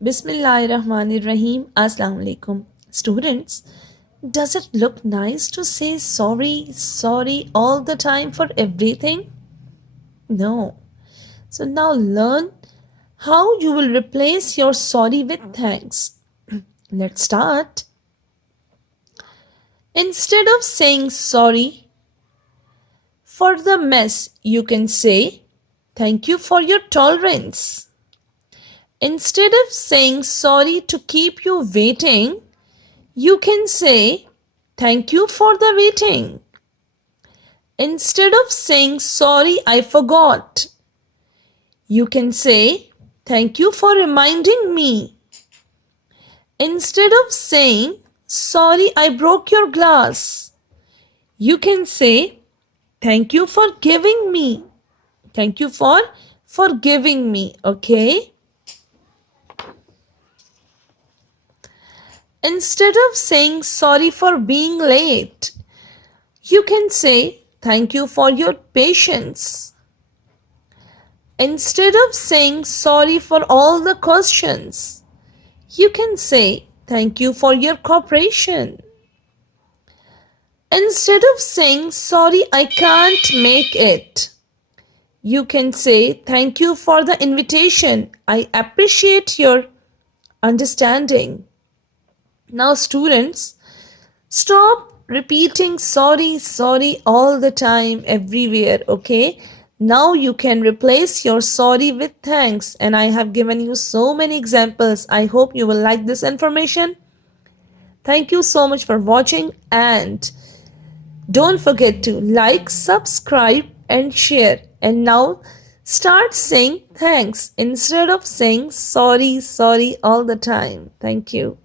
Bismillahirrahmanirrahim. Assalamu alaikum. Students, does it look nice to say sorry all the time for everything? No. So now learn how you will replace your sorry with thanks. Let's start. Instead of saying sorry for the mess, you can say thank you for your tolerance. Instead of saying sorry to keep you waiting, you can say thank you for the waiting. Instead of saying sorry, I forgot, you can say thank you for reminding me. Instead of saying sorry, I broke your glass, you can say thank you for giving me. Thank you for forgiving me, okay? Instead of saying sorry for being late, you can say thank you for your patience. Instead of saying sorry for all the questions, you can say thank you for your cooperation. Instead of saying sorry, I can't make it, you can say thank you for the invitation. I appreciate your understanding. Now, students, stop repeating sorry all the time, everywhere, okay? Now you can replace your sorry with thanks, and I have given you so many examples. I hope you will like this information. Thank you so much for watching, and don't forget to like, subscribe, and share. And now start saying thanks instead of saying sorry all the time. Thank you.